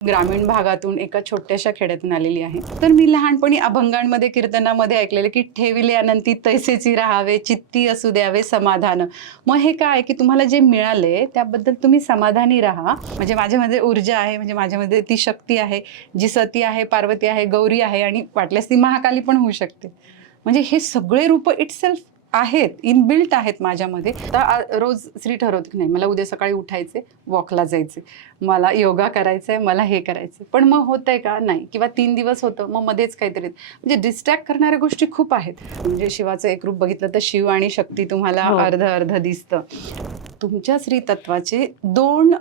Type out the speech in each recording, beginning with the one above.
ग्रामीण भागातून एका छोट्याशा खेड्यातून आलेली आहे. तर मी लहानपणी अभंगांमध्ये कीर्तनामध्ये ऐकलेलं की ठेविले अनंती तैसेची राहावे, चित्ती असू द्यावे समाधान. मग हे काय की तुम्हाला जे मिळाले त्याबद्दल तुम्ही समाधानी राहा. म्हणजे माझ्यामध्ये ऊर्जा आहे, म्हणजे माझ्यामध्ये ती शक्ती आहे जी सती आहे, पार्वती आहे, गौरी आहे आणि वाटल्यास ती महाकाली पण होऊ शकते. म्हणजे हे सगळे रूप इटसेल्फ आहेत, इनबिल्ट आहेत माझ्यामध्ये. तर रोज स्त्री ठरवते की नाही मला उद्या सकाळी उठायचे, वॉकला जायचे, मला योगा करायचा आहे, मला हे करायचं. पण मग होतंय का? नाही. किंवा 3 दिवस होतं, मग मध्येच काहीतरी म्हणजे डिस्ट्रॅक्ट करणाऱ्या गोष्टी खूप आहेत. म्हणजे शिवाचं एक रूप बघितलं तर शिव आणि शक्ती तुम्हाला अर्ध अर्ध दिसतं. तुमच्या स्त्री तत्वाचे 2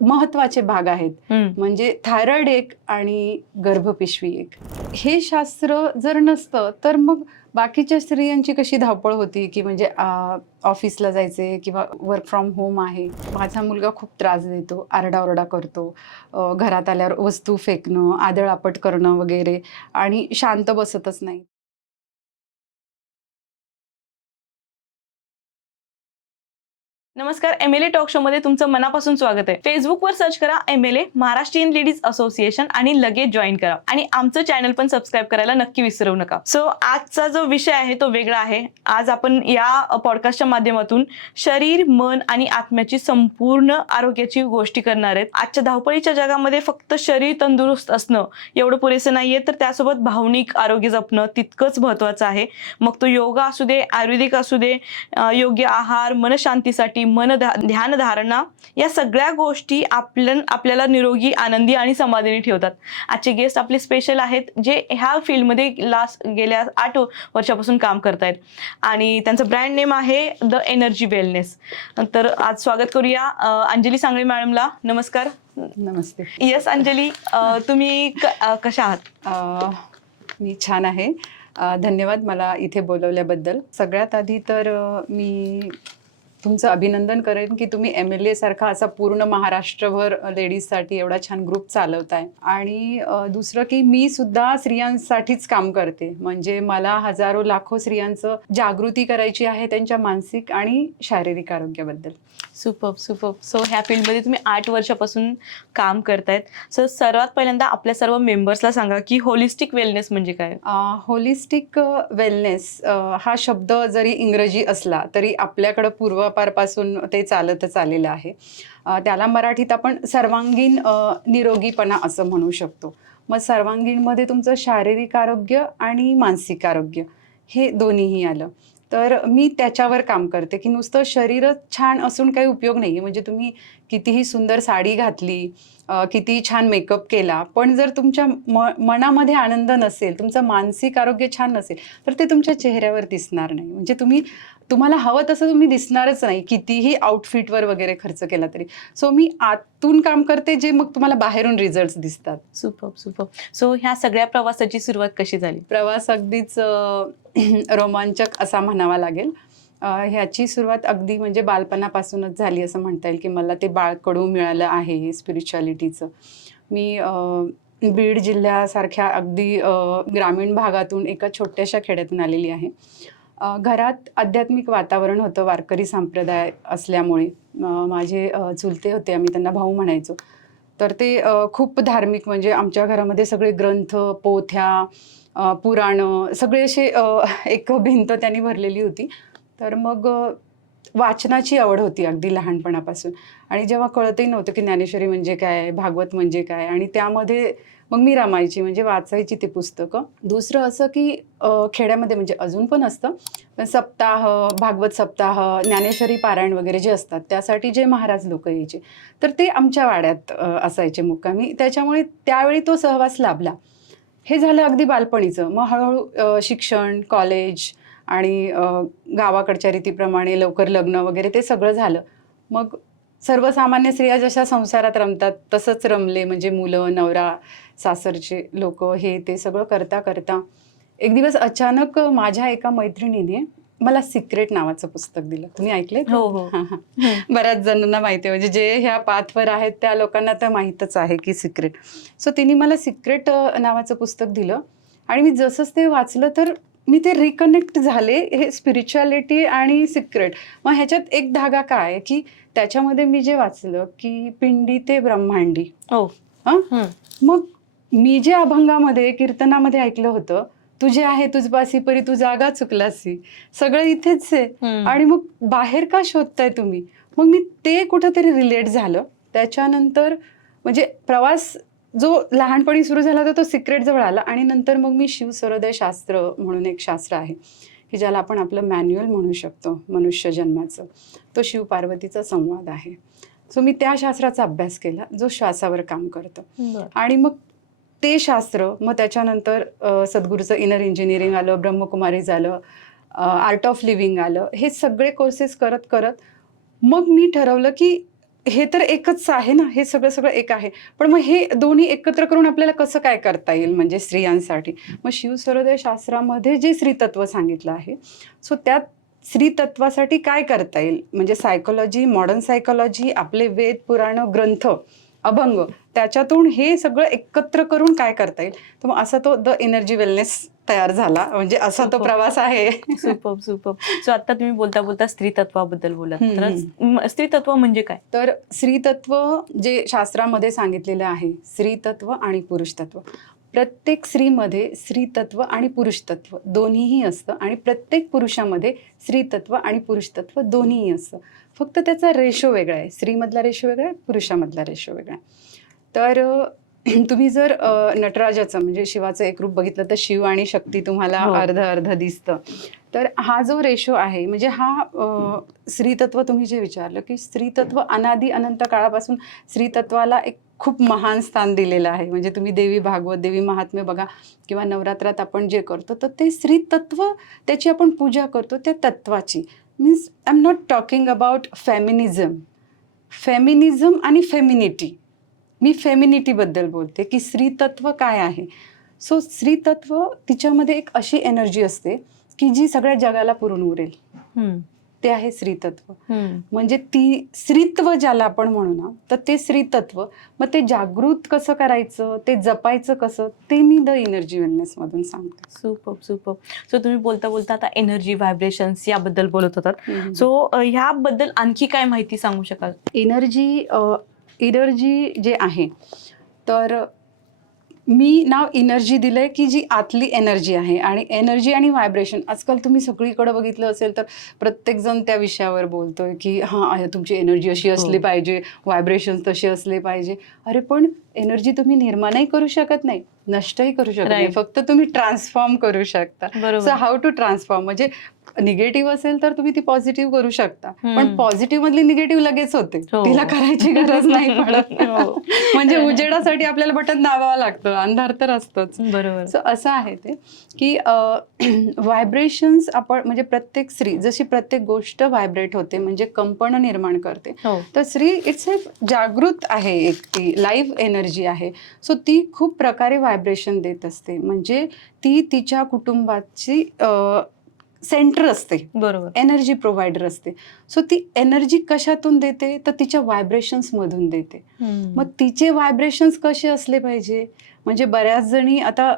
महत्वाचे भाग आहेत. म्हणजे थायरॉइड एक आणि गर्भपिशवी एक. हे शास्त्र जर नसतं तर मग बाकीच्या स्त्रियांची कशी धावपळ होती की म्हणजे ऑफिसला जायचे किंवा वर्क फ्रॉम होम आहे. माझा मुलगा खूप त्रास देतो, आरडाओरडा करतो, घरात आल्यावर वस्तू फेकणं, आदळआपट करणं वगैरे आणि शांत बसतच नाही. नमस्कार, एमएलए टॉक शो मध्ये तुमचं मनापासून स्वागत आहे. फेसबुकवर सर्च करा एमएलए महाराष्ट्रीयन लेडीज असोसिएशन आणि लगेच जॉईन करा आणि आमचं चॅनल पण सबस्क्राईब करायला नक्की विसरू नका. सो आजचा जो विषय आहे तो वेगळा आहे. आज आपण या पॉडकास्टच्या माध्यमातून शरीर, मन आणि आत्म्याची संपूर्ण आरोग्याची गोष्टी करणार आहेत. आजच्या धावपळीच्या जगामध्ये फक्त शरीर तंदुरुस्त असणं एवढं पुरेसं नाहीये, तर त्यासोबत भावनिक आरोग्य जपणं तितकंच महत्वाचं आहे. मग तो योगा असू दे, आयुर्वेदिक असू दे, योग्य आहार, मनशांतीसाठी ध्यान धारणा, या सगळ्या गोष्टी आपल्याला निरोगी, आनंदी आणि समाधानी ठेवतात. आजचे गेस्ट आपले स्पेशल आहेत जे ह्या फील्डमध्ये गेल्या 8 वर्षापासून काम करतायत आणि त्यांचं ब्रँड नेम आहे द एनर्जी वेलनेस. तर आज स्वागत करूया अंजली सांगळे मॅडमला. नमस्कार. नमस्ते. येस अंजली, तुम्ही कशा आहात? मी छान आहे. धन्यवाद मला इथे बोलवल्याबद्दल. सगळ्यात आधी तर मी तुमचं अभिनंदन करेन की तुम्ही एमएलए सारखा असा पूर्ण महाराष्ट्रभर लेडीजसाठी एवढा छान ग्रुप चालवताय. आणि दुसरं की मी सुद्धा स्त्रियांसाठीच काम करते. म्हणजे मला हजारो लाखो स्त्रियांचं जागृती करायची आहे त्यांच्या मानसिक आणि शारीरिक आरोग्याबद्दल. सुपर्ब. सो ह्या फील्डमध्ये तुम्ही 8 वर्षापासून काम करतायत. सो सर्वात पहिल्यांदा आपल्या सर्व मेंबर्सला सांगा की होलिस्टिक वेलनेस म्हणजे काय? होलिस्टिक वेलनेस हा शब्द जरी इंग्रजी असला तरी आपल्याकडं पूर्वापारपासून ते चालतच आलेलं आहे. त्याला मराठीत आपण सर्वांगीण निरोगीपणा असं म्हणू शकतो. मग सर्वांगीणमध्ये तुमचं शारीरिक आरोग्य आणि मानसिक आरोग्य हे दोन्हीही आलं. तर मी त्याच्यावर काम करते की नुसतं शरीरच छान असून काही उपयोग नाही आहे. म्हणजे तुम्ही कितीही सुंदर साडी घातली, कितीही छान मेकअप केला, पण जर तुमच्या मनामध्ये आनंद नसेल, तुमचं मानसिक आरोग्य छान नसेल तर ते तुमच्या चेहऱ्यावर दिसणार नाही. म्हणजे तुम्हाला हवं तसं तुम्ही दिसणारच नाही कितीही आउटफिटवर वगैरे खर्च केला तरी. सो मी आतून काम करते जे मग तुम्हाला बाहेरून रिझल्ट्स दिसतात. सुपर्ब. सो ह्या सगळ्या प्रवासाची सुरुवात कशी झाली? प्रवास अगदीच रोमांचक असा म्हणावा लागेल. ह्याची सुरुवात अगदी म्हणजे बालपणापासूनच झाली असं म्हणता येईल की मला ते बाळकडू मिळालं आहे स्पिरिच्युअलिटीचं. मी बीड जिल्ह्यासारख्या अगदी ग्रामीण भागातून एका छोट्याशा खेड्यातून आलेली आहे. घरात आध्यात्मिक वातावरण होतं, वारकरी संप्रदाय असल्यामुळे. माझे चुलते होते, आम्ही त्यांना भाऊ म्हणायचो. तर ते खूप धार्मिक, म्हणजे आमच्या घरामध्ये सगळे ग्रंथ, पोथ्या, पुराणं सगळे असे एक भिंत त्यांनी भरलेली होती. तर मग वाचनाची आवड होती अगदी लहानपणापासून. आणि जेव्हा कळतही नव्हतं की ज्ञानेश्वरी म्हणजे काय, भागवत म्हणजे काय, आणि त्यामध्ये मग मी रमायची, म्हणजे वाचायची ते पुस्तकं. दुसरं असं की खेड्यामध्ये म्हणजे अजून पण असतं, पण सप्ताह, भागवत सप्ताह, ज्ञानेश्वरी पारायण वगैरे जे असतात त्यासाठी जे महाराज लोक यायचे तर ते आमच्या वाड्यात असायचे मुक्कामी. त्याच्यामुळे त्यावेळी तो सहवास लाभला. हे झालं अगदी बालपणीचं. मग हळूहळू शिक्षण, कॉलेज आणि गावाकडच्या रीतीप्रमाणे लवकर लग्न वगैरे ते सगळं झालं. मग सर्वसामान्य स्त्रिया जशा संसारात रमतात तसंच रमले. म्हणजे मुलं, नवरा, सासरचे लोक, हे ते सगळं करता करता एक दिवस अचानक माझ्या एका मैत्रिणीने मला सिक्रेट नावाचं पुस्तक दिलं. तुम्ही ऐकलंय? हो. बऱ्याच जणांना माहिती आहे, म्हणजे जे ह्या पाथवर आहेत त्या लोकांना तर माहीतच आहे की सिक्रेट. सो तिने मला सिक्रेट नावाचं पुस्तक दिलं आणि मी जसंच ते वाचलं तर मी ते रिकनेक्ट झाले, हे स्पिरिच्युअलिटी आणि सिक्रेट. मग ह्याच्यात एक धागा काय की त्याच्यामध्ये मी जे वाचलं की पिंडी ते ब्रह्मांडी, हो, हा. मग मी जे अभंगामध्ये कीर्तनामध्ये ऐकलं होतं, तुझे आहे तुझपासी परी तू जागा चुकलासी, सगळं इथेच आहे आणि मग बाहेर का शोधताय तुम्ही. मग मी ते कुठंतरी रिलेट झालं. त्याच्यानंतर म्हणजे प्रवास जो लहानपणी सुरू झाला होता तो सिक्रेट जवळ आला आणि नंतर मग मी शिव सूर्योदय शास्त्र म्हणून एक शास्त्र आहे की ज्याला आपण आपलं मॅन्युअल म्हणू शकतो मनुष्य जन्माचं. तो शिव पार्वतीचा संवाद आहे. सो मी त्या शास्त्राचा अभ्यास केला जो श्वासावर काम करतं. आणि मग ते शास्त्र, मग त्याच्यानंतर सद्गुरूचं इनर इंजिनिअरिंग आलं, ब्रह्मकुमारी झालं, आर्ट ऑफ लिव्हिंग आलं. हे सगळे कोर्सेस करत करत मग मी ठरवलं की हे तर एकच आहे ना, हे सगळं एक आहे, पण मग हे दोन्ही एकत्र करून आपल्याला कसं काय करता येईल म्हणजे स्त्रियांसाठी. मग शिव सूर्योदय शास्त्रामध्ये जे स्त्रीतत्व सांगितलं आहे, सो त्यात स्त्रीतत्वासाठी काय करता येईल म्हणजे सायकोलॉजी, मॉडर्न सायकोलॉजी, आपले वेद पुराण ग्रंथ, अभंग, त्याच्यातून हे सगळं एकत्र करून काय करता येईल. तर मग असा तो द एनर्जी वेलनेस तयार झाला. म्हणजे असा तो प्रवास आहे. सुपर. सो आता तुम्ही बोलता बोलता स्त्रीतत्वाबद्दल बोलत, तर स्त्रीतत्व म्हणजे काय? तर स्त्रीतत्व जे शास्त्रामध्ये सांगितलेलं आहे, स्त्रीतत्व आणि पुरुषतत्व. प्रत्येक स्त्रीमध्ये स्त्रीतत्व आणि पुरुषतत्व दोन्हीही असतं आणि प्रत्येक पुरुषामध्ये स्त्रीतत्व आणि पुरुषतत्व दोन्हीही असतं. फक्त त्याचा रेशो वेगळा आहे. स्त्रीमधला रेशो वेगळा आहे, पुरुषामधला रेशो वेगळा आहे. तर तुम्ही जर नटराजाचं म्हणजे शिवाचं एक रूप बघितलं तर शिव आणि शक्ती तुम्हाला अर्ध दिसतं. तर हा जो रेशो आहे म्हणजे हा स्त्रीतत्व, तुम्ही जे विचारलं की स्त्रीतत्व अनादी अनंत काळापासून स्त्रीतत्वाला एक खूप महान स्थान दिलेलं आहे. म्हणजे तुम्ही देवी भागवत, देवी महात्म्य बघा किंवा नवरात्रात आपण जे करतो तर ते स्त्रीतत्व, त्याची आपण पूजा करतो त्या तत्वाची. Means I am not talking about feminism आणि फेमिनिटी. मी फेमिनिटीबद्दल बोलते की स्त्रीतत्व काय आहे. सो स्त्रीतत्व तिच्यामध्ये एक अशी एनर्जी असते की जी सगळ्या जगाला पुरून उरेल. ते आहे स्त्रीतत्व. म्हणजे ती स्त्रीत्व ज्याला आपण म्हणू ना, तर ते स्त्रीतत्व. मग ते जागृत कसं करायचं, ते जपायचं कसं, ते मी द एनर्जी वेलनेस मधून सांगते. सुपर. सो तुम्ही बोलता बोलता आता एनर्जी, व्हायब्रेशन्स याबद्दल बोलत होतात. सो ह्याबद्दल आणखी काय माहिती सांगू शकाल? एनर्जी जे आहे, तर मी नाव एनर्जी दिलंय की जी आतली एनर्जी आहे. आणि एनर्जी आणि व्हायब्रेशन आजकाल तुम्ही सगळीकडे बघितलं असेल तर प्रत्येकजण त्या विषयावर बोलतोय की हां तुमची एनर्जी अशी असली पाहिजे, व्हायब्रेशन तसे असले पाहिजे. अरे पण एनर्जी तुम्ही निर्माणही करू शकत नाही, नष्टही करू शकत नाही, फक्त तुम्ही ट्रान्सफॉर्म करू शकता. सो हाऊ टू ट्रान्सफॉर्म, म्हणजे निगेटिव्ह असेल तर तुम्ही ती पॉझिटिव्ह करू शकता, पण पॉझिटिव्ह मधली निगेटिव्ह लगेच होते, तिला करायची गरज नाही पडत. म्हणजे उजेडासाठी आपल्याला बटन दाबावं लागतं, अंधार तर असतोच. बरोबर. सो असं आहे ते की व्हायब्रेशन्स आपण म्हणजे प्रत्येक स्त्री जशी प्रत्येक गोष्ट व्हायब्रेट होते म्हणजे कंपन निर्माण करते, तर स्त्री इट्स ए जागृत आहे, एक ती लाईव्ह एनर्जी आहे. सो ती खूप प्रकारे व्हायब्रेशन देत असते. म्हणजे ती तिच्या कुटुंबाची सेंटर असते, बरोबर, एनर्जी प्रोव्हायडर असते. सो ती एनर्जी कशातून देते तर तिच्या व्हायब्रेशन्स मधून देते. मग तिचे व्हायब्रेशन्स कसे असले पाहिजे, म्हणजे बऱ्याच जणी आता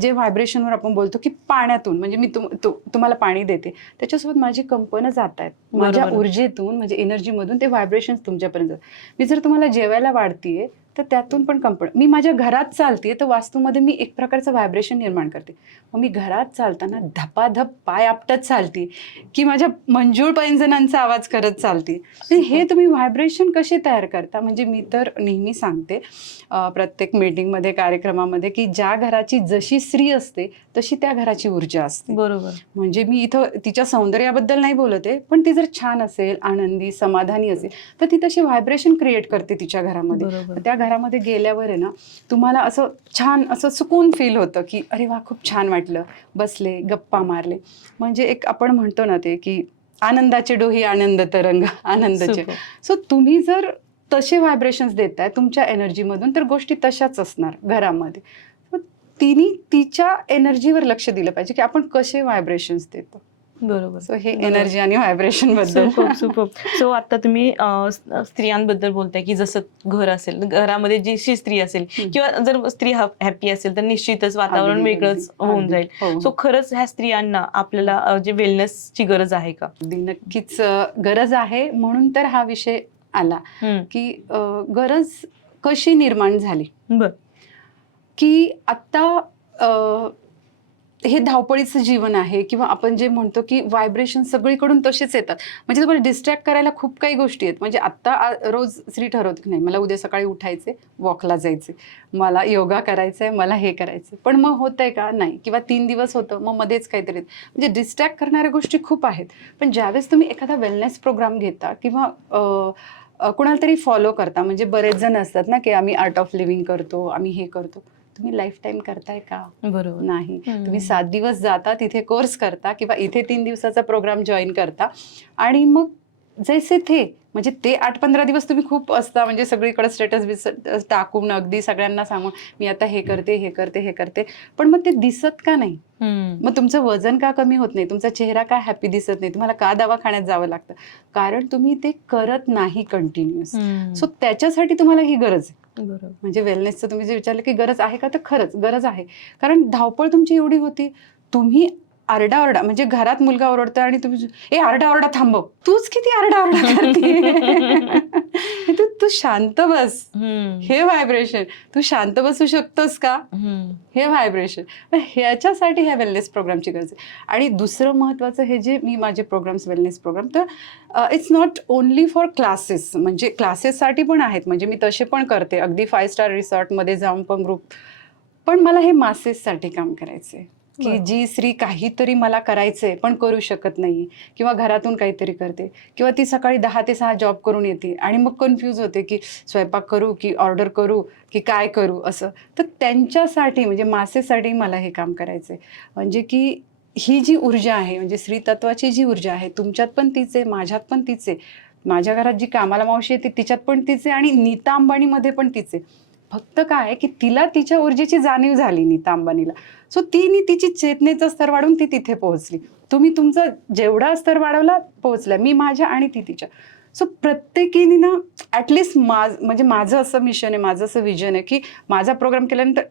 जे व्हायब्रेशनवर आपण बोलतो की पाण्यातून, म्हणजे मी तुम्हाला पाणी देते त्याच्यासोबत माझी कंपनं जात आहेत, माझ्या ऊर्जेतून म्हणजे एनर्जीमधून ते व्हायब्रेशन्स तुमच्यापर्यंत जातात. मी जर तुम्हाला जेवायला वाढतीये तर त्यातून पण कंपन, मी माझ्या घरात चालते तर वास्तूमध्ये मी एक प्रकारचं व्हायब्रेशन निर्माण करते. मग मी घरात चालताना धपाधप पाय आपटत चालते की माझ्या मंजूळ पैंजणांचा आवाज करत चालते. हे तुम्ही व्हायब्रेशन कसे तयार करता. म्हणजे मी तर नेहमी सांगते प्रत्येक मीटिंगमध्ये, कार्यक्रमामध्ये की ज्या घराची जशी स्त्री असते तशी त्या घराची ऊर्जा असते. बरोबर. म्हणजे मी इथं तिच्या सौंदर्याबद्दल नाही बोलते, पण ती जर छान असेल, आनंदी, समाधानी असेल तर ती तशी व्हायब्रेशन क्रिएट करते तिच्या घरामध्ये. त्या घरामध्ये गेल्यावर आहे ना तुम्हाला असं छान असं सुकून फील होतं की अरे वा खूप छान वाटलं, बसले गप्पा मारले. म्हणजे एक आपण म्हणतो ना ते की आनंदाचे डोही आनंद तरंग आनंदाचे. सो तुम्ही जर तसे व्हायब्रेशन्स देताय तुमच्या एनर्जीमधून तर गोष्टी तशाच असणार घरामध्ये. तिने तिच्या एनर्जीवर लक्ष दिलं पाहिजे की आपण कसे व्हायब्रेशन्स देतो. बरोबर. सो हे एनर्जी आणि व्हायब्रेशन बद्दल. सुपर. सो आता तुम्ही स्त्रियांबद्दल बोलताय की जसं घर असेल, घरामध्ये जी स्त्री असेल किंवा जर स्त्री हॅपी असेल तर निश्चितच वातावरण वेगळंच होऊन जाईल. सो खरंच ह्या स्त्रियांना आपल्याला जे वेलनेसची गरज आहे का? नक्कीच गरज आहे, म्हणून तर हा विषय आला की गरज कशी निर्माण झाली बर. की आत्ता हे धावपळीचं जीवन आहे किंवा आपण जे म्हणतो की व्हायब्रेशन सगळीकडून तसेच येतात. म्हणजे तुम्हाला डिस्ट्रॅक्ट करायला खूप काही गोष्टी आहेत. म्हणजे आत्ता रोज स्त्री ठरवते की नाही मला उद्या सकाळी उठायचे, वॉकला जायचे, मला योगा करायचा आहे, मला हे करायचं. पण मग होतंय का? नाही. किंवा 3 दिवस होतं, मग मध्येच काहीतरी. म्हणजे डिस्ट्रॅक्ट करणाऱ्या गोष्टी खूप आहेत. पण ज्यावेळेस तुम्ही एखादा वेलनेस प्रोग्राम घेता किंवा कुणाला तरी फॉलो करता, म्हणजे बरेच जण असतात ना की आम्ही आर्ट ऑफ लिव्हिंग करतो, आम्ही हे करतो. तुम्ही लाईफ टाईम करताय का? बरोबर. नाही. तुम्ही 7 दिवस जाता, तिथे कोर्स करता किंवा इथे 3 दिवसाचा प्रोग्राम जॉईन करता आणि मग जैसे थे म्हणजे ते 8-15 दिवस तुम्ही खूप असता म्हणजे सगळीकडे स्टेटस टाकून अगदी सगळ्यांना सांगून मी आता हे करते, हे करते, हे करते. पण मग ते दिसत का नाही? मग तुमचं वजन का कमी होत नाही? तुमचा चेहरा का हॅपी दिसत नाही? तुम्हाला का दवाखान्यात जावं लागतं? कारण तुम्ही ते करत नाही कंटिन्युअस. सो त्याच्यासाठी तुम्हाला ही गरज आहे. बरोबर. म्हणजे वेलनेसचं तुम्ही जे विचारलं की गरज आहे का, तर खरंच गरज आहे. कारण धावपळ तुमची एवढी होती, तुम्ही आरडाओरडा म्हणजे घरात मुलगा ओरडतोय आणि तुम्ही ए आरडाओरडा थांबव, तूच किती आरडाओरडा करते. तू शांत बस, हे व्हायब्रेशन. तू शांत बसू शकतोस का, हे व्हायब्रेशन. ह्याच्यासाठी ह्या वेलनेस प्रोग्रामची गरज आहे. आणि दुसरं महत्त्वाचं हे जे मी माझे प्रोग्राम्स वेलनेस प्रोग्राम तर it's not only for classes. म्हणजे क्लासेससाठी पण आहेत, म्हणजे मी तसे पण करते अगदी 5 स्टार रिसॉर्टमध्ये जाऊन पण ग्रुप. पण मला हे मासेससाठी काम करायचे की जी स्त्री काहीतरी मला करायचंय पण करू शकत नाही किंवा घरातून काहीतरी करते किंवा ती सकाळी 10 ते 6 जॉब करून येते आणि मग कन्फ्यूज होते की स्वयंपाक करू की ऑर्डर करू की काय करू असं. तर त्यांच्यासाठी म्हणजे मासेसाठी मला हे काम करायचंय. म्हणजे की ही जी ऊर्जा आहे म्हणजे स्त्रीतत्वाची जी ऊर्जा आहे तुमच्यात पण तीच आहे, माझ्यात पण तीच आहे. माझ्या घरात जी कामाला मावशी येते तिच्यात पण तीच आहे आणि नीता अंबानीमध्ये पण तीच आहे. फक्त काय की तिला तिच्या ऊर्जेची जाणीव झाली नीता अंबानीला. सो तिने तिची चेतनेचा स्तर वाढवून ती तिथे पोहोचली. तुम्ही तुमचा जेवढा स्तर वाढवला पोहोचला, मी माझ्या आणि ती तिच्या. सो प्रत्येकीने ना ॲटलिस्ट म्हणजे माझं असं मिशन आहे, माझं असं विजन आहे की माझा प्रोग्राम केल्यानंतर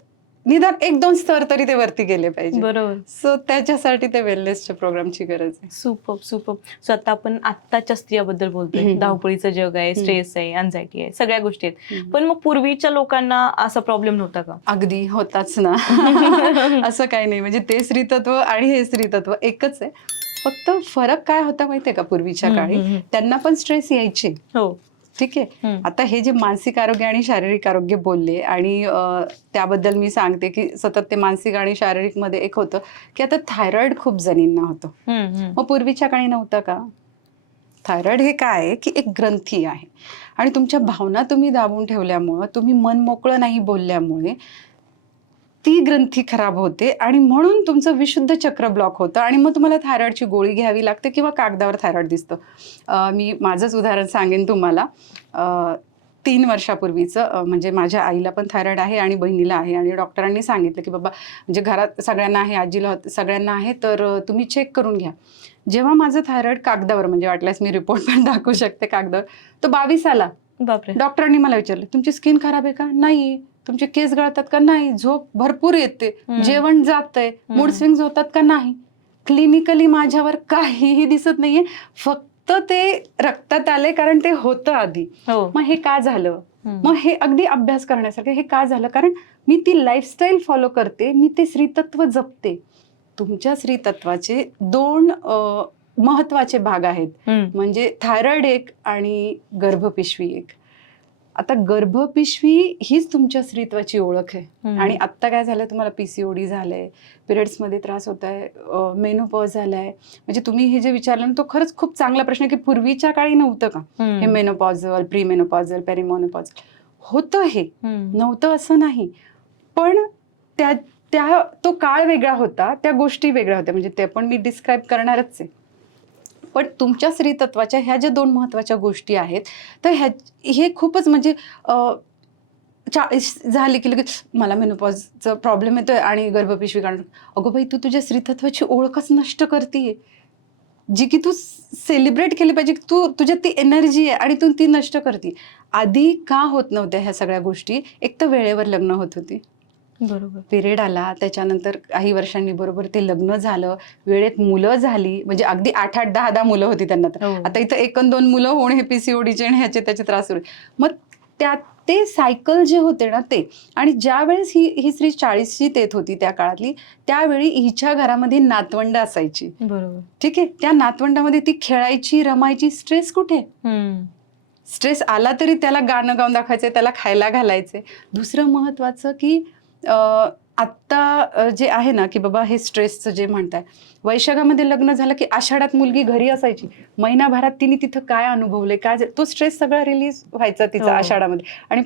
निदान 1-2 स्तर तरी ते वरती गेले पाहिजे. बरोबर. सो त्याच्यासाठी ते वेलनेसच्या प्रोग्रामची गरज आहे. Superb superb. सो आता आपण आत्ताच्या स्त्रियाबद्दल बोलतोय. धावपळीचं जग आहे, स्ट्रेस आहे, अँझायटी आहे, सगळ्या गोष्टी आहेत. पण मग पूर्वीच्या लोकांना असा प्रॉब्लेम नव्हता का? अगदी होताच ना. असं काही नाही. म्हणजे ते स्त्रीतत्व आणि हे स्त्रीतत्व एकच आहे. फक्त फरक काय होता माहितीये का पूर्वीच्या काळी? त्यांना पण स्ट्रेस यायचे. हो. ठीक आहे. आता हे जे मानसिक आरोग्य आणि शारीरिक आरोग्य बोलले आणि त्याबद्दल मी सांगते की सतत ते मानसिक आणि शारीरिक मध्ये एक होतं की आता थायरॉइड खूप जणींना होतं. मग पूर्वीच्या काळी नव्हतं का? थायरॉइड हे काय आहे की एक ग्रंथी आहे आणि तुमच्या भावना तुम्ही दाबून ठेवल्यामुळं, तुम्ही मन मोकळं नाही बोलल्यामुळे ती ग्रंथी खराब होते आणि म्हणून तुमचं विशुद्ध चक्र ब्लॉक होतं आणि मग तुम्हाला थायरॉइडची गोळी घ्यावी लागते किंवा कागदावर थायरॉइड दिसतं. मी माझंच उदाहरण सांगेन तुम्हाला. 3 वर्षापूर्वीचं म्हणजे माझ्या आईला पण थायरॉइड आहे आणि बहिणीला आहे आणि डॉक्टरांनी सांगितलं की बाबा म्हणजे घरात सगळ्यांना आहे, आजीला सगळ्यांना आहे, तर तुम्ही चेक करून घ्या. जेव्हा माझं थायरॉइड कागदावर म्हणजे वाटल्यास मी रिपोर्ट पण दाखवू शकते कागदावर, तो 22 आला. बापरे. डॉक्टरांनी मला विचारलं तुमची स्किन खराब आहे का? नाही. तुमचे केस गळतात का? नाही. झोप भरपूर येते, जेवण जातंय, मूड स्विंग्स होतात का? नाही. क्लिनिकली माझ्यावर काहीही दिसत नाहीये, फक्त ते रक्तात आले कारण ते होतं आधी. मग हे का झालं? मग हे अगदी अभ्यास करण्यासारखं. हे का झालं? कारण मी ती लाईफस्टाईल फॉलो करते, मी ते स्त्रीतत्व जपते. तुमच्या स्त्रीतत्वाचे 2 महत्वाचे भाग आहेत, म्हणजे थायरॉइड एक आणि गर्भपिशवी एक. आता गर्भपिशवी हीच तुमच्या स्त्रीत्वाची ओळख आहे आणि आत्ता काय झालं तुम्हाला PCOD झालंय, पिरियड्समध्ये त्रास होत आहे, मेनोपॉज झालाय. म्हणजे तुम्ही हे जे विचारलं ना तो खरंच खूप चांगला प्रश्न आहे की पूर्वीच्या काळी नव्हतं का हे मेनोपॉझल, प्रीमेनोपॉझल, पेरिमोनोपॉझल होतं? हे नव्हतं असं नाही, पण तो काळ वेगळा होता, त्या गोष्टी वेगळ्या होत्या. म्हणजे ते पण मी डिस्क्राईब करणारच आहे. पण तुमच्या स्त्रीतत्वाच्या ह्या ज्या 2 महत्त्वाच्या गोष्टी आहेत तर हे खूपच म्हणजे 40 झाली की लगेच मला मेनोपॉजचा प्रॉब्लेम येतोय आणि गर्भपिशवी काढून. अगो बाई तू तुझ्या स्त्रीतत्वाची ओळखच नष्ट करतीये, जी की तू सेलिब्रेट केली पाहिजे. तुझ्यात ती एनर्जी आहे आणि तू ती नष्ट करते. आधी का होत नव्हत्या ह्या सगळ्या गोष्टी? एक तर वेळेवर लग्न होत होती. बरोबर. पिरियड आला, त्याच्यानंतर काही वर्षांनी बरोबर ते लग्न झालं, वेळेत मुलं झाली, म्हणजे अगदी 8-8, 10-10 मुलं होती त्यांना. तर आता इथं 1-2 मुलं होणे हे PCODचे आणि ह्याचे त्याचे त्रास सुरू. मग ते सायकल जे होते ना ते. आणि ज्या वेळेस ही स्त्री 40शीत येत होती त्या काळातली, त्यावेळी हिच्या घरामध्ये नातवंड असायची. बरोबर. ठीक आहे, त्या नातवंडामध्ये ती खेळायची, रमायची. स्ट्रेस कुठे? स्ट्रेस आला तरी त्याला गाणं गाऊन दाखवायचंय, त्याला खायला घालायचे. दुसरं महत्वाचं की आत्ता जे आहे ना की बाबा हे स्ट्रेसचं जे म्हणताय, वैशाखामध्ये लग्न झालं की आषाढात मुलगी घरी असायची. महिनाभरात तिने तिथं काय अनुभवलंय, काय तो स्ट्रेस सगळा रिलीज व्हायचा तिचा आषाढामध्ये. आणि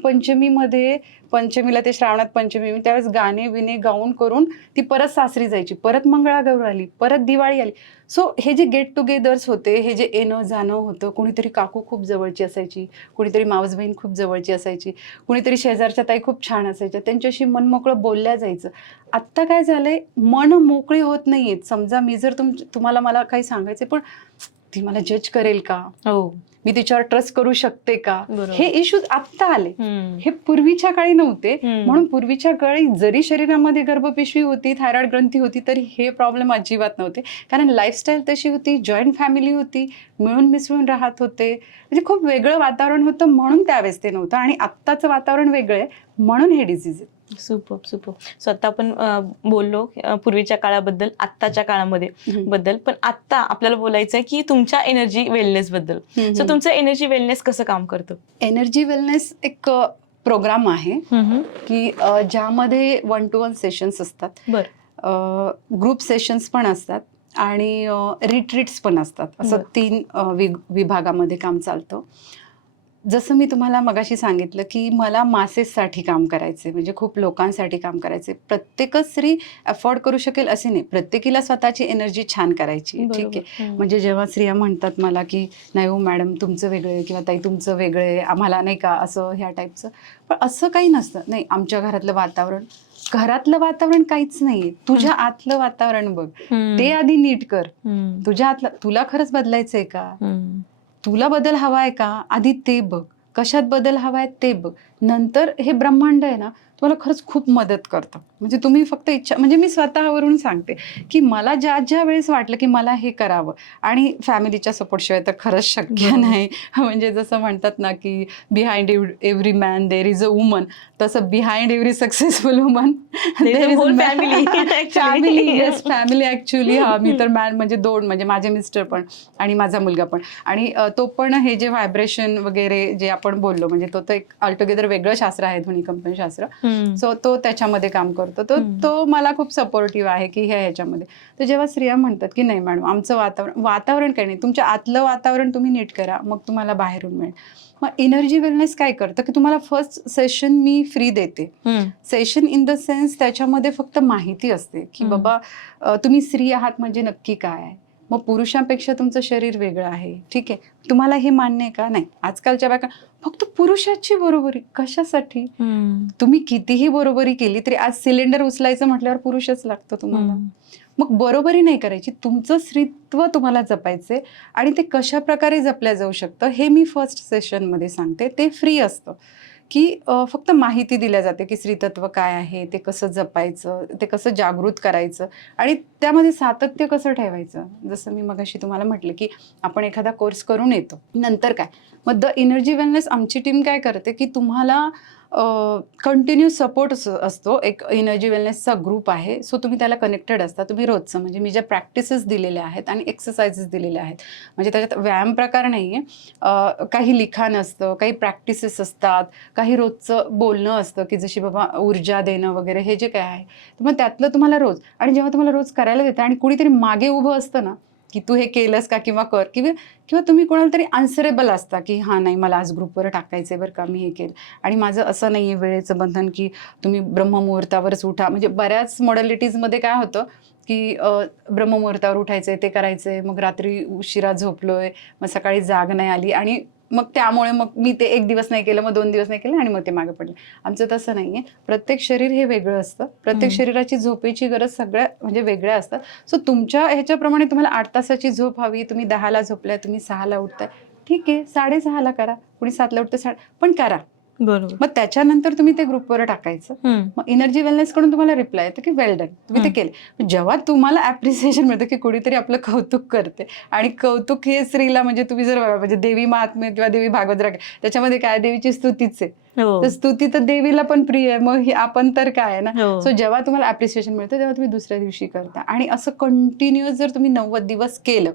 पंचमीला ते श्रावणात पंचमी, त्यावेळेस गाणे विणे गाऊन करून ती परत सासरी जायची, परत मंगळागौर आली, परत दिवाळी आली. सो हे जे गेट टुगेदर्स होते, हे जे येणं जाणं होतं, कुणीतरी काकू खूप जवळची असायची, कुणीतरी मावस बहीण खूप जवळची असायची, कुणीतरी शेजारच्या ताई खूप छान असायच्या, त्यांच्याशी मनमोकळं बोलल्या जायचं. आत्ता काय झालंय, मन मोकळी होत नाहीयेत. समजा मी जर तुम्हाला मला काही सांगायचे, पण ती मला जज करेल का, मी तिच्यावर ट्रस्ट करू शकते का, हे इश्यूज आत्ता आले. हे पूर्वीच्या काळी नव्हते. म्हणून पूर्वीच्या काळी जरी शरीरामध्ये गर्भपिशवी होती, थायरॉइड ग्रंथी होती, तरी हे प्रॉब्लेम अजिबात नव्हते. कारण लाईफस्टाईल तशी होती, जॉईंट फॅमिली होती, मिळून मिसळून राहत होते, म्हणजे खूप वेगळं वातावरण होतं, म्हणून त्यावेळेस ते नव्हतं. आणि आत्ताचं वातावरण वेगळं आहे, म्हणून हे डिझीज आहे. सुपर. सो आता आपण बोललो पूर्वीच्या काळाबद्दल, आत्ताच्या काळामध्ये बद्दल, पण आता आपल्याला बोलायचं आहे की तुमच्या एनर्जी वेलनेस बद्दल. सो तुमचं एनर्जी वेलनेस कसं काम करतं? एनर्जी वेलनेस एक प्रोग्राम आहे की ज्यामध्ये 1-to-1 सेशन्स असतात, ग्रुप सेशन्स पण असतात आणि रिट्रीट्स पण असतात. असं 3 विभागामध्ये काम चालतं. जसं मी तुम्हाला मगाशी सांगितलं की मला मासेससाठी काम करायचे, म्हणजे खूप लोकांसाठी काम करायचे. प्रत्येकच स्त्री अफोर्ड करू शकेल असे नाही, प्रत्येकीला स्वतःची एनर्जी छान करायची. ठीक आहे, म्हणजे जेव्हा स्त्रिया म्हणतात मला की नाही हो मॅडम तुमचं वेगळं आहे, किंवा ताई तुमचं वेगळं आहे, आम्हाला नाही का असं ह्या टाईपचं, पण असं काही नसतं. नाही, आमच्या घरातलं वातावरण काहीच नाहीये. तुझ्या आतलं वातावरण बघ, ते आधी नीट कर. तुझ्या आतलं, तुला खरंच बदलायचंय का, तुला बदल हवाय का, आधी ते बघ. कशात बदल हवाय ते बघ. नंतर हे ब्रह्मांड आहे ना तुम्हाला खरंच खूप मदत करतं. म्हणजे तुम्ही फक्त इच्छा, म्हणजे मी स्वतःवरून सांगते की मला ज्या वेळेस वाटलं की मला हे करावं, आणि फॅमिलीच्या सपोर्टशिवाय तर खरंच शक्य नाही. म्हणजे जसं म्हणतात ना की behind every man there is a woman, तसं behind every successful woman there is family. Yes, family actually. हा, मी तर मॅन म्हणजे 2, म्हणजे माझे मिस्टर पण आणि माझा मुलगा पण. आणि तो पण हे जे व्हायब्रेशन वगैरे जे आपण बोललो, म्हणजे तो तर एक ऑलटुगेदर वेगळं शास्त्र आहे, ध्वनिकंपन शास्त्र. सो तो त्याच्यामध्ये काम करतो. तो मला खूप सपोर्टिव्ह आहे की ह्याच्यामध्ये. तर जेव्हा स्त्रिया म्हणतात की नाही मॅडम आमचं वातावरण काही नाही, तुमच्या आतलं वातावरण तुम्ही नीट करा, मग तुम्हाला बाहेरून मिळेल. मग एनर्जी वेलनेस काय करतं की तुम्हाला फर्स्ट सेशन मी फ्री देते. सेशन इन द सेन्स त्याच्यामध्ये फक्त माहिती असते की बाबा तुम्ही स्त्री आहात म्हणजे नक्की काय आहे, मग पुरुषांपेक्षा तुमचं शरीर वेगळं आहे. ठीक आहे, तुम्हाला हे मान्य आहे का? नाही. आजकालच्या बायका फक्त पुरुषाची बरोबरी कशासाठी? तुम्ही कितीही बरोबरी केली तरी आज सिलेंडर उचलायचं म्हटल्यावर पुरुषच लागतो तुम्हाला. मग बरोबरी नाही करायची, तुमचं स्त्रीत्व तुम्हाला जपायचंय. आणि ते कशा प्रकारे जपल्या जाऊ शकतं हे मी फर्स्ट सेशनमध्ये सांगते. ते फ्री असतं की फक्त माहिती दिल्या जाते की स्त्रीतत्व काय आहे, ते कसं जपायचं, ते कसं जागृत करायचं, आणि त्यामध्ये सातत्य कसं ठेवायचं. जसं मी मगाशी तुम्हाला म्हटलं की आपण एखादा कोर्स करून येतो, नंतर काय, मग द एनर्जी वेलनेस आमची टीम काय करते की तुम्हाला कंटिन्यू सपोर्ट असतो. एक एनर्जी वेलनेसचा ग्रुप आहे, सो तुम्ही त्याला कनेक्टेड असता. तुम्ही रोजचं, म्हणजे मी ज्या प्रॅक्टिसेस दिलेल्या आहेत आणि एक्सरसाइजेस दिलेल्या आहेत, म्हणजे त्याच्यात व्यायाम प्रकार नाही आहे, काही लिखाण असतं, काही प्रॅक्टिसेस असतात, काही रोजचं बोलणं असतं की जशी बाबा ऊर्जा देणं वगैरे, हे जे काय आहे, तर मग त्यातलं तुम्हाला रोज, आणि जेव्हा तुम्हाला रोज करायला देतं आणि कुणीतरी मागे उभं असतं ना की तू हे केलंस का, किंवा कर, किंवा तुम्ही कोणाला तरी आन्सरेबल असता की हां नाही मला आज ग्रुपवर टाकायचंय बरं का, मी हे केलं. आणि माझं असं नाही आहे वेळेचं बंधन की तुम्ही ब्रह्ममुहूर्तावरच उठा. म्हणजे बऱ्याच मॉडॅलिटीजमध्ये काय होतं की ब्रह्ममुहूर्तावर उठायचंय, ते करायचंय, मग रात्री उशिरा झोपलोय, मग सकाळी जाग नाही आली, आणि मग त्यामुळे मग मी ते 1 दिवस नाही केलं, मग 2 दिवस नाही केलं, आणि मग ते मागे पडले. आमचं तसं नाही आहे. प्रत्येक शरीर हे वेगळं असतं, प्रत्येक शरीराची झोपेची गरज सगळ्या म्हणजे वेगळ्या असतात. सो तुमच्या ह्याच्याप्रमाणे तुम्हाला 8 तासाची झोप हवी, तुम्ही 10ला झोपलाय, तुम्ही 6ला उठताय, ठीक आहे, 6:30ला करा, कुणी 7ला उठतं, पण करा. बरोबर. मग त्याच्यानंतर तुम्ही ते ग्रुपवर टाकायचं. मग एनर्जी वेलनेस कडून तुम्हाला रिप्लाय येतो की वेल डन, तुम्ही ते केले. जेव्हा तुम्हाला ऍप्रिसिएशन मिळतं की कोणीतरी आपलं कौतुक करते, आणि कौतुक हे स्त्रीला म्हणजे तुम्ही जर म्हणजे देवी महात्म्य किंवा देवी भागवत राख त्याच्यामध्ये काय देवीची स्तुतीच आहे, हो. तर स्तुती तर देवीला पण प्रिय आहे, मग आपण तर काय आहे ना. हो. सो जेव्हा तुम्हाला ऍप्रिसिएशन मिळतं तेव्हा तुम्ही दुसऱ्या दिवशी करता, आणि असं कंटिन्युअस जर तुम्ही 90 दिवस केलं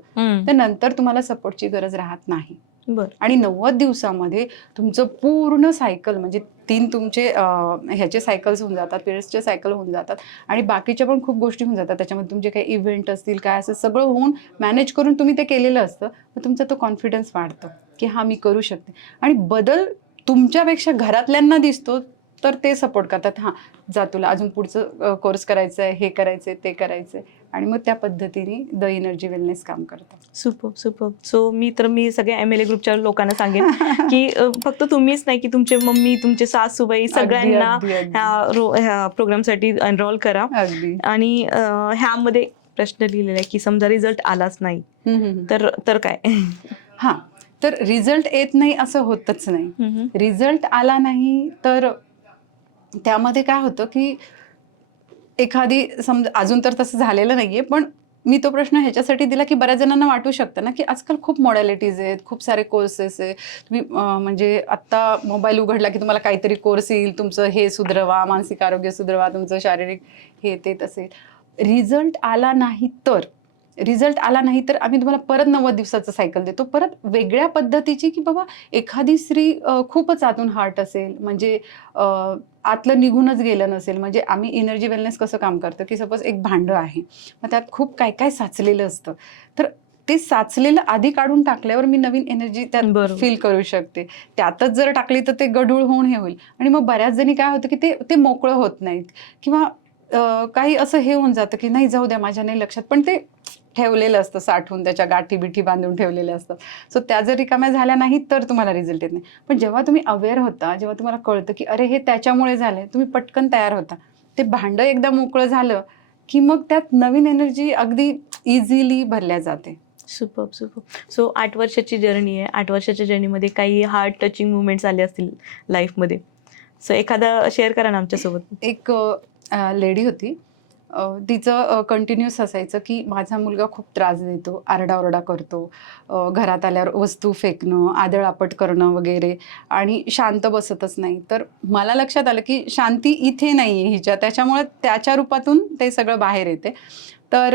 तर नंतर तुम्हाला सपोर्टची गरज राहत नाही. बर. आणि 90 दिवसामध्ये तुमचं पूर्ण सायकल म्हणजे 3 तुमचे ह्याचे सायकल्स होऊन जातात, पिरियड्सचे सायकल होऊन जातात, आणि बाकीच्या पण खूप गोष्टी होऊन जातात. त्याच्यामध्ये तुमचे काही इव्हेंट असतील काय असं सगळं होऊन मॅनेज करून तुम्ही ते केलेलं असतं. मग तुमचा तो कॉन्फिडन्स वाढतो की हा मी करू शकते, आणि बदल तुमच्यापेक्षा घरातल्यांना दिसतो, तर ते सपोर्ट करतात. हां, जा तुला अजून पुढचं कोर्स करायचं आहे, हे करायचं आहे, ते करायचं आहे, आणि मग त्या पद्धतीने द एनर्जी वेलनेस काम करतं. Super super. सो मी सगळ्या MLA ग्रुपच्या लोकांना सांगेन की फक्त तुम्हीच नाही की तुमचे मम्मी, तुमचे सासूबाई सगळ्यांना अगदी, अगदी. ह्या प्रोग्रामसाठी एनरोल करा. अगदी. आणि ह्यामध्ये प्रश्न लिहिलेला आहे की समजा रिझल्ट आलाच नाही तर काय? हां, तर रिझल्ट येत नाही असं होतच नाही. रिझल्ट आला नाही तर त्यामध्ये काय होतं की एखादी समजा अजून तर तसं झालेलं नाहीये, पण मी तो प्रश्न ह्याच्यासाठी दिला की बऱ्याच जणांना वाटू शकतं ना की आजकाल खूप मॉडॅलिटीज आहेत, खूप सारे कोर्सेस आहेत. तुम्ही म्हणजे आत्ता मोबाईल उघडला की तुम्हाला काहीतरी कोर्स येईल, तुमचं हे सुधरवा, मानसिक आरोग्य सुधरवा, तुमचं शारीरिक हे ते तसे. रिझल्ट आला नाही तर आम्ही तुम्हाला परत 90 दिवसाचं सायकल देतो, परत वेगळ्या पद्धतीची, की बाबा एखादी स्त्री खूपच आतून हार्ट असेल, म्हणजे आतलं निघूनच गेलं नसेल. म्हणजे आम्ही एनर्जी वेलनेस कसं काम करतं की सपोज एक भांडं आहे, मग त्यात खूप काय काय साचलेलं असतं, तर ते साचलेलं आधी काढून टाकल्यावर मी नवीन एनर्जी त्यात फील करू शकते. त्यातच जर टाकली तर ते गढूळ होऊन हे होईल, आणि मग बऱ्याच जणी काय होतं की ते मोकळं होत नाहीत, किंवा काही असं हे होऊन जातं की नाही जाऊ द्या माझ्या नाही लक्षात, पण ते ठेवलेलं असतं साठवून, त्याच्या गाठी बिठी बांधून ठेवलेले असतात. सो त्या जर रिकाम्या झाल्या नाहीत तर तुम्हाला रिझल्ट येत नाही. पण जेव्हा तुम्ही अवेअर होता, जेव्हा तुम्हाला कळतं की अरे हे त्याच्यामुळे झालंय, तुम्ही पटकन तयार होता. ते भांडं एकदा मोकळं झालं की मग त्यात नवीन एनर्जी अगदी इझिली भरल्या जाते. Super super. सो 8 वर्षाची जर्नी आहे. 8 वर्षाच्या जर्नीमध्ये काही हार्ट टचिंग मुवमेंट्स आले असतील लाईफमध्ये. सो एखादा शेअर करा ना आमच्यासोबत. एक लेडी होती, तिचं कंटिन्यूस असायचं की माझा मुलगा खूप त्रास देतो, आरडाओरडा करतो, घरात आल्यावर वस्तू फेकणं, आदळआपट करणं वगैरे, आणि शांत बसतच नाही. तर मला लक्षात आलं की शांती इथे नाही आहे हिच्या, त्याच्यामुळे त्याच्या रूपातून ते सगळं बाहेर येते. तर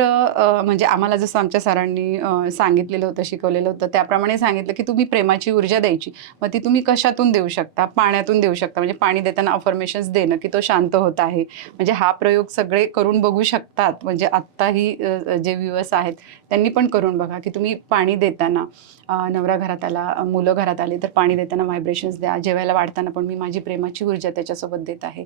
म्हणजे आम्हाला जसं आमच्या सरांनी सांगितलेलं होतं, शिकवलेलं होतं, त्याप्रमाणे सांगितलं की तुम्ही प्रेमाची ऊर्जा द्यायची. मग ती तुम्ही कशातून देऊ शकता? पाण्यातून देऊ शकता. म्हणजे पाणी देताना अफर्मेशन्स देणं की तो शांत होत आहे. म्हणजे हा प्रयोग सगळे करून बघू शकतात. म्हणजे आत्ताही जे व्ह्यूअर्स आहेत त्यांनी पण करून बघा की तुम्ही पाणी देताना, नवरा घरात आला, मुलं घरात आली तर पाणी देताना व्हायब्रेशन्स द्या. जेवायला वाढताना पण मी माझी प्रेमाची ऊर्जा त्याच्यासोबत देत आहे,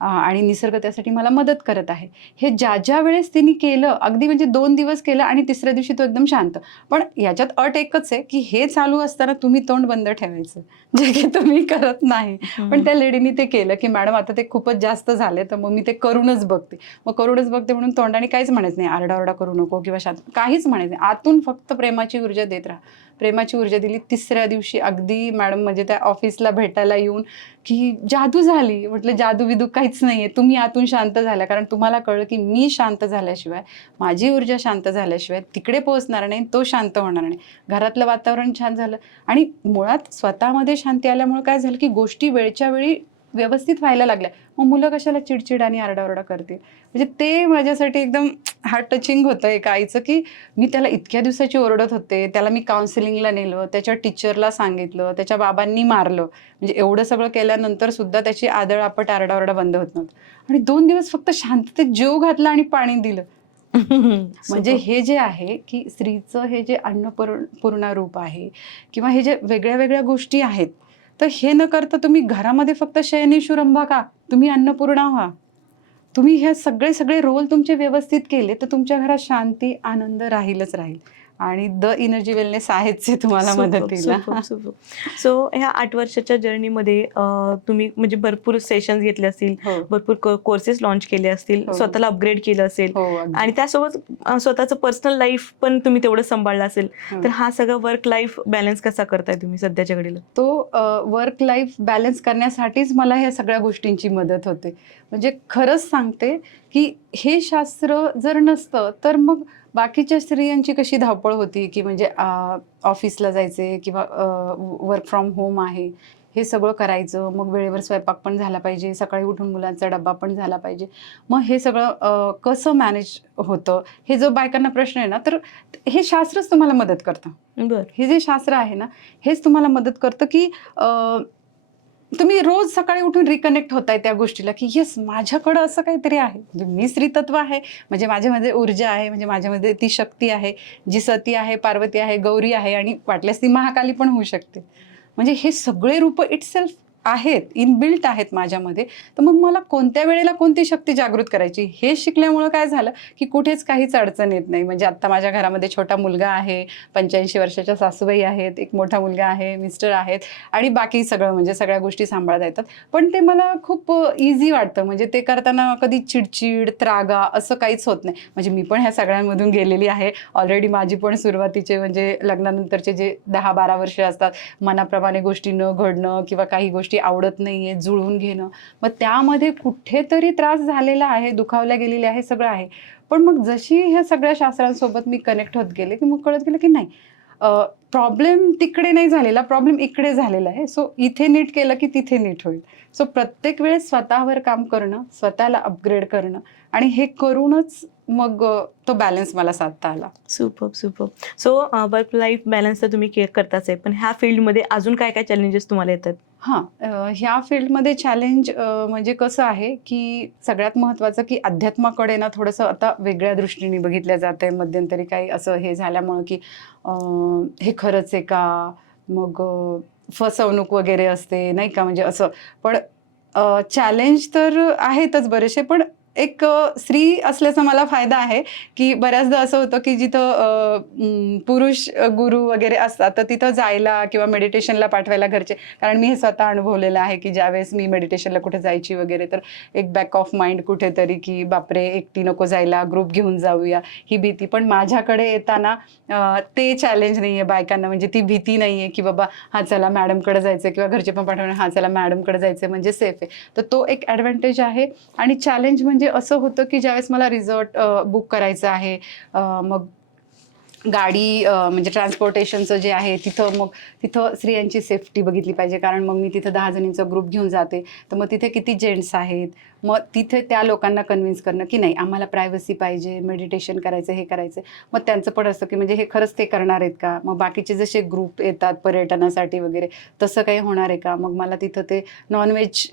आणि निसर्ग त्यासाठी मला मदत करत आहे. हे ज्या वेळेस तिने केलं, अगदी म्हणजे 2 दिवस केलं आणि तिसऱ्या दिवशी तो एकदम शांत. पण याच्यात अट एकच आहे की हे चालू असताना तुम्ही तोंड बंद ठेवायचं, जे की तुम्ही करत नाही. पण त्या लेडीने ते केलं की मॅडम आता ते खूपच जास्त झाले, तर मग मी ते करूनच बघते. मग करूनच बघते म्हणून तोंडाने काहीच म्हणायचं नाही, आरडाओरडा करू नको किंवा शांत, काहीच म्हणायचं नाही. आतून फक्त प्रेमाची ऊर्जा देत राहा. प्रेमाची ऊर्जा दिली. तिसऱ्या दिवशी अगदी मॅडम म्हणजे त्या ऑफिसला भेटायला येऊन की जादू झाली. म्हटलं जादू बिदू काहीच नाहीये, तुम्ही आतून शांत झाल्या, कारण तुम्हाला कळलं की मी शांत झाल्याशिवाय, माझी ऊर्जा शांत झाल्याशिवाय तिकडे पोहोचणार नाही, तो शांत होणार नाही. घरातलं वातावरण छान झालं, आणि मुळात स्वतःमध्ये शांती आल्यामुळे काय झालं की गोष्टी वेळच्या वेळी व्यवस्थित व्हायला लागल्या. मग मुलं कशाला चिडचिड आणि आरडाओरडा करतील. म्हणजे ते माझ्यासाठी एकदम हार्ट टचिंग होतं एका आईचं, की मी त्याला इतक्या दिवसाची ओरडत होते, त्याला मी काउन्सिलिंगला नेलं, त्याच्या टीचरला सांगितलं, त्याच्या बाबांनी मारलं, म्हणजे एवढं सगळं केल्यानंतर सुद्धा त्याची आदळआपट आरडाओरडा बंद होत नव्हतं. आणि 2 दिवस फक्त शांततेत जेव घातला आणि पाणी दिलं. म्हणजे हे जे आहे की स्त्रीचं हे जे अन्नपूर्णा रूप आहे, किंवा हे जे वेगळ्या वेगळ्या गोष्टी आहेत, तर हे न करता तुम्ही घरामध्ये फक्त शयनेषु रंभा का, तुम्ही अन्नपूर्णा व्हा. तुम्ही हे सगळे रोल तुमचे व्यवस्थित केले तर तुमच्या घरात शांती, आनंद राहीलच राहील. आणि द एनर्जी वेलनेस आहेच आहे तुम्हाला मदतीला. सो ह्या 8 वर्षाच्या जर्नीमध्ये तुम्ही म्हणजे भरपूर सेशन्स घेतले असतील, हो. भरपूर कोर्सेस लॉन्च केले असतील, हो. स्वतःला अपग्रेड केलं असेल हो, अगदी. आणि त्यासोबत स्वतःचं पर्सनल लाईफ पण तुम्ही तेवढं सांभाळलं असेल. हो. तर हा सगळा वर्क लाईफ बॅलन्स कसा करताय तुम्ही सध्याच्या घडीला? तो वर्क लाईफ बॅलन्स करण्यासाठीच मला ह्या सगळ्या गोष्टींची मदत होते. म्हणजे खरंच सांगते की हे शास्त्र जर नसतं तर मग बाकीच्या स्त्रियांची कशी धावपळ होती, की म्हणजे ऑफिसला जायचे किंवा वर्क फ्रॉम होम आहे, हे सगळं करायचं. मग वेळेवर स्वयंपाक पण झाला पाहिजे, सकाळी उठून मुलांचा डब्बा पण झाला पाहिजे. मग हे सगळं कसं मॅनेज होतं, हे जो बायकांना प्रश्न आहे ना, तर हे शास्त्रच तुम्हाला मदत करतं. बरं. हे जे शास्त्र आहे ना, हेच तुम्हाला मदत करतं की तुम्ही रोज सकाळी उठून रिकनेक्ट होताय त्या गोष्टीला, की येस माझ्याकडं असं काहीतरी आहे. म्हणजे मी स्त्रीतत्व आहे, म्हणजे माझ्यामध्ये ऊर्जा आहे, म्हणजे माझ्यामध्ये ती शक्ती आहे, जी सती आहे, पार्वती आहे, गौरी आहे आणि वाटल्यास ती महाकाली पण होऊ शकते. म्हणजे हे सगळे रूप इटसेल्फ आहेत, इनबिल्ट आहेत माझ्यामध्ये. तर मग मला कोणत्या वेळेला कोणती शक्ती जागृत करायची हे शिकल्यामुळं काय झालं, की कुठेच काहीच अडचण येत नाही. म्हणजे आत्ता माझ्या घरामध्ये छोटा मुलगा आहे, 85 वर्षाच्या सासूबाई आहेत, एक मोठा मुलगा आहे, मिस्टर आहेत आणि बाकी सगळं म्हणजे सगळ्या गोष्टी सांभाळता येतात. पण ते मला खूप इझी वाटतं. म्हणजे ते करताना कधी चिडचिड, त्रागा असं काहीच होत नाही. म्हणजे मी पण ह्या सगळ्यांमधून गेलेली आहे. ऑलरेडी माझी पण सुरुवातीचे म्हणजे लग्नानंतरचे जे 10-12 वर्ष असतात, मनाप्रमाणे गोष्टी न घडणं किंवा काही गोष्टी आवडत नाहीये, जुळवून घेणं. मग त्यामध्ये कुठेतरी त्रास झालेला आहे, दुखावल्या गेलेल्या आहे, सगळं आहे. पण मग जशी ह्या सगळ्या शास्त्रांसोबत मी कनेक्ट होत गेले, की मग कळत गेलं की नाही, प्रॉब्लेम तिकडे नाही झालेला, प्रॉब्लेम इकडे झालेला आहे. सो इथे नीट केलं की तिथे नीट होईल. सो प्रत्येक वेळेस स्वतःवर काम करणं, स्वतःला अपग्रेड करणं आणि हे करूनच मग तो बॅलन्स मला साधता आला. Super. So work life balance तर तुम्ही केअर करताच आहे, पण ह्या फील्डमध्ये अजून काय काय चॅलेंजेस तुम्हाला येतात? हां, ह्या फील्डमध्ये चॅलेंज म्हणजे कसं आहे, की सगळ्यात महत्त्वाचं की अध्यात्माकडे ना थोडंसं आता वेगळ्या दृष्टीने बघितलं जातंय. मध्यंतरी काही असं हे झाल्यामुळं, की हे खरंच आहे का? मग फसवणूक वगैरे असते, नाही का? म्हणजे असं. पण चॅलेंज तर आहेतच बरेचसे. पण एक स्त्री असल्याचा मला फायदा आहे, की बऱ्याचदा असं होतं, की जिथं पुरुष गुरु वगैरे असतात, तर तिथं जायला किंवा मेडिटेशनला पाठवायला घरचे, कारण मी हे स्वतः अनुभवलेलं आहे, की ज्यावेळेस मी मेडिटेशनला कुठे जायची वगैरे, तर एक बॅक ऑफ माइंड कुठेतरी, की बापरे, एकटी नको जायला, ग्रुप घेऊन जाऊया, ही भीती. पण माझ्याकडे येताना ते चॅलेंज नाही आहे बायकांना. म्हणजे ती भीती नाही आहे, की बाबा हां, चला मॅडमकडे जायचं किंवा घरचे पण पाठवणार, हां, चला मॅडमकडे जायचं म्हणजे सेफ आहे. तर तो एक ॲडव्हान्टेज आहे. आणि चॅलेंज म्हणजे असं होतं, की ज्यावेळेस मला रिसॉर्ट बुक करायचं आहे, मग गाडी म्हणजे ट्रान्सपोर्टेशनचं जे आहे तिथं स्त्रियांची सेफ्टी बघितली पाहिजे. कारण मग मी तिथं 10 जणींचा ग्रुप घेऊन जाते. तर मग तिथे किती जेंट्स आहेत. मग तिथे त्या लोकांना कन्व्हिन्स करणं, की नाही आम्हाला प्रायव्हसी पाहिजे, मेडिटेशन करायचं, हे करायचं. मग त्यांचं पण असतं, की म्हणजे हे खरंच ते करणार आहेत का? मग बाकीचे जसे ग्रुप येतात पर्यटनासाठी वगैरे, तसं काही होणार आहे का? मग मला तिथं ते नॉनव्हेज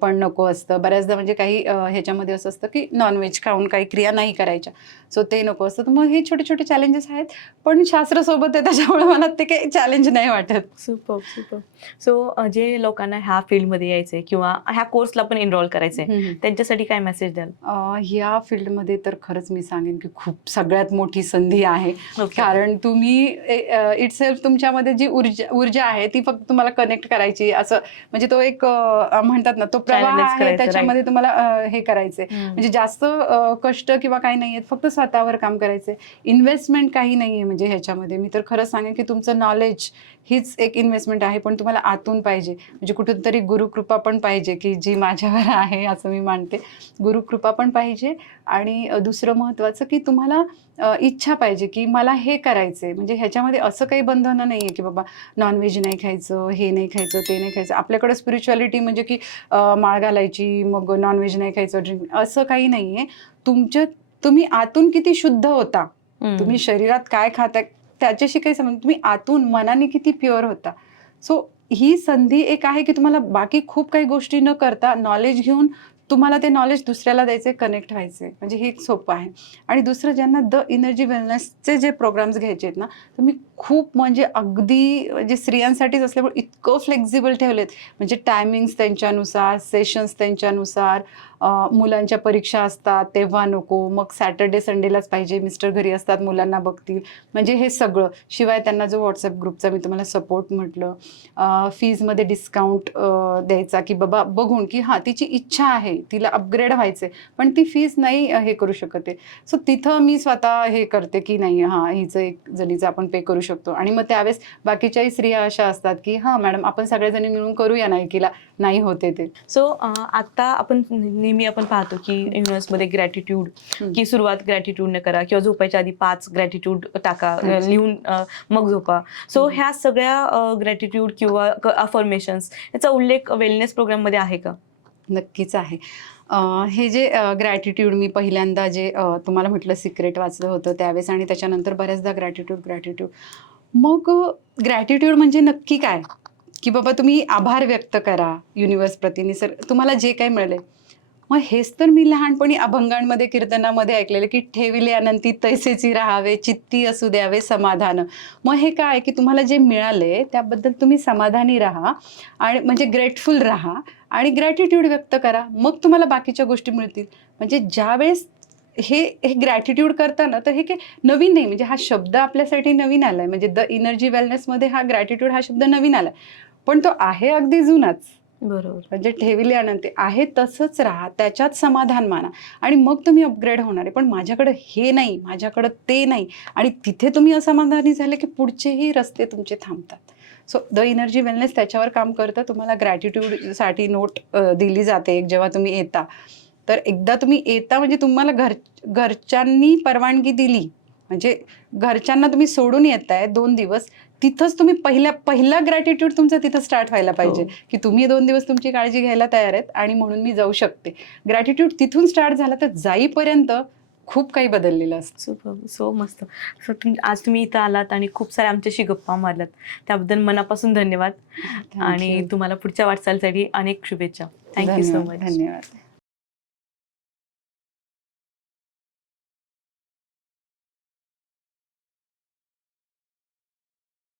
पण नको असतं. बऱ्याचदा म्हणजे काही ह्याच्यामध्ये असं असतं, की नॉनव्हेज खाऊन काही क्रिया नाही करायच्या. सो ते नको असतं. तर मग हे छोटे-छोटे चॅलेंजेस आहेत. पण शास्त्रासोबत आहे त्याच्यामुळे मला ते काही चॅलेंज नाही वाटत. सुपर. सो जे लोकांना ह्या फील्डमध्ये यायचंय किंवा ह्या कोर्सला पण एनरोल करायचंय, त्यांच्यासाठी काय मेसेज द्याल? ह्या फील्डमध्ये तर खरंच मी सांगेन, की खूप सगळ्यात मोठी संधी आहे. कारण तुम्ही इटसेल्फ तुमच्यामध्ये जी ऊर्जा आहे ती फक्त तुम्हाला कनेक्ट करायची, असं म्हणजे तो एक म्हणतात ना, तो प्रवाह Channelize आहे, करायचं, त्याच्यामध्ये तुम्हाला हे करायचंय. म्हणजे जास्त कष्ट किंवा काही नाहीये, फक्त स्वतःवर काम करायचंय. इन्व्हेस्टमेंट काही नाहीये म्हणजे ह्याच्यामध्ये. मी तर खरंच सांगेन, की तुमचं नॉलेज हीच एक इन्व्हेस्टमेंट आहे, पण तुम्हाला आतून पाहिजे. म्हणजे कुठून तरी गुरुकृपा पण पाहिजे, की जी माझ्यावर आहे असं मी मानते. गुरुकृपा पण पाहिजे आणि दुसरं महत्त्वाचं, की तुम्हाला इच्छा पाहिजे, की मला हे करायचंय. म्हणजे ह्याच्यामध्ये असं काही बंधनं नाहीये, की बाबा नॉनव्हेज नाही खायचं, हे नाही खायचं, ते नाही खायचं. आपल्याकडे स्पिरिच्युअलिटी म्हणजे की माळ घालायची, मग नॉनव्हेज नाही खायचं, ड्रिंक असं काही नाहीये. तुम्ही आतून किती शुद्ध होता, तुम्ही शरीरात काय खाताय त्याच्याशी काही संबंध, तुम्ही आतून मनाने किती प्युअर होता. सो ही संधी एक आहे, की तुम्हाला बाकी खूप काही गोष्टी न करता नॉलेज घेऊन तुम्हाला ते नॉलेज दुसऱ्याला द्यायचे, कनेक्ट व्हायचे. म्हणजे हे एक सोपं आहे. आणि दुसरं, ज्यांना द एनर्जी वेलनेसचे जे प्रोग्राम्स घ्यायचे आहेत ना, तर मी खूप म्हणजे अगदी म्हणजे स्त्रियांसाठीच असल्यामुळे इतकं फ्लेक्झिबल ठेवलेत. म्हणजे टायमिंग्स त्यांच्यानुसार, सेशन्स त्यांच्यानुसार, मुलांच्या परीक्षा असतात तेव्हा नको, मग सॅटर्डे संडेलाच पाहिजे, मिस्टर घरी असतात मुलांना बघतील, म्हणजे हे सगळं. शिवाय त्यांना जो व्हॉट्सअप ग्रुपचा मी तुम्हाला सपोर्ट म्हटलं, फीजमध्ये डिस्काउंट द्यायचा, की बाबा बघून की हां तिची इच्छा आहे, तिला अपग्रेड व्हायचे, पण ती फीस नाही हे करू शकत आहे. सो तिथं मी स्वतः हे करते की नाही, हां हिचं एक जणीचं आपण पे करू शकतो. आणि मग त्यावेळेस बाकीच्याही स्त्रिया अशा असतात की हां मॅडम आपण सगळेजणी मिळून करूया ना, एकीला नाही होते ते. सो आता आपण नेहमी आपण पाहतो की युनिव्हर्समध्ये ग्रॅटिट्यूड, की सुरुवात ग्रॅटिट्यूडने करा किंवा झोपायच्या आधी 5 ग्रॅटिट्यूड टाका, अच्छा. लिहून मग झोपा. सो ह्या सगळ्या ग्रॅटिट्यूड किंवा अफर्मेशन्स याचा उल्लेख वेलनेस प्रोग्राममध्ये आहे का? नक्कीच आहे. हे जे ग्रॅटिट्यूड मी पहिल्यांदा जे तुम्हाला म्हटलं सिक्रेट वाचलं होतं त्यावेळेस, आणि त्याच्यानंतर बऱ्याचदा ग्रॅटिट्यूड. मग ग्रॅटिट्यूड म्हणजे नक्की काय? की बाबा तुम्ही आभार व्यक्त करा युनिव्हर्सप्रती, निसर्ग तुम्हाला जे काही मिळालंय. मग हेच तर मी लहानपणी अभंगांमध्ये, कीर्तनामध्ये ऐकलेलं, की ठेविले अनंती तैसेची राहावे, चित्ती असू द्यावे समाधान. मग हे काय की तुम्हाला जे मिळाले त्याबद्दल तुम्ही समाधानी राहा, आणि म्हणजे ग्रेटफुल राहा आणि ग्रॅटिट्यूड व्यक्त करा. मग तुम्हाला बाकीच्या गोष्टी मिळतील. म्हणजे ज्यावेळेस हे हे ग्रॅटिट्यूड करताना, तर हे काही नवीन नाही, म्हणजे हा शब्द आपल्यासाठी नवीन आलाय. म्हणजे द एनर्जी वेलनेसमध्ये हा ग्रॅटिट्यूड हा शब्द नवीन आलाय, पण तो आहे अगदी जुनाच. बरोबर. म्हणजे ठेविले अनंती आहे तसंच राहा, त्याच्यात समाधान माना आणि मग तुम्ही अपग्रेड होणार आहे. पण माझ्याकडं हे नाही, माझ्याकडं ते नाही, आणि तिथे तुम्ही असमाधानी झाले की पुढचेही रस्ते तुमचे थांबतात. सो द एनर्जी वेलनेस त्याच्यावर काम करतं. तुम्हाला ग्रॅटिट्यूडसाठी नोट दिली जाते एक, जेव्हा तुम्ही येता. तर एकदा तुम्ही येता म्हणजे तुम्हाला घरच्यांनी परवानगी दिली, म्हणजे घरच्यांना तुम्ही सोडून येताय 2 दिवस, तिथंच तुम्ही पहिला ग्रॅटिट्यूड तुमचा तिथं स्टार्ट व्हायला पाहिजे, हो. की तुम्ही 2 दिवस तुमची काळजी घ्यायला तयार आहेत आणि म्हणून मी जाऊ शकते. ग्रॅटिट्यूड तिथून स्टार्ट झाला तर जाईपर्यंत खूप काही बदललेलं असतं. सुपर, सो मस्त. सो आज तुम्ही इथं आलात आणि खूप साऱ्या आमच्याशी गप्पा मारल्यात, त्याबद्दल मनापासून धन्यवाद. आणि थँक यू. तुम्हाला पुढच्या वाटचालीसाठी अनेक शुभेच्छा. Thank you so much. धन्यवाद.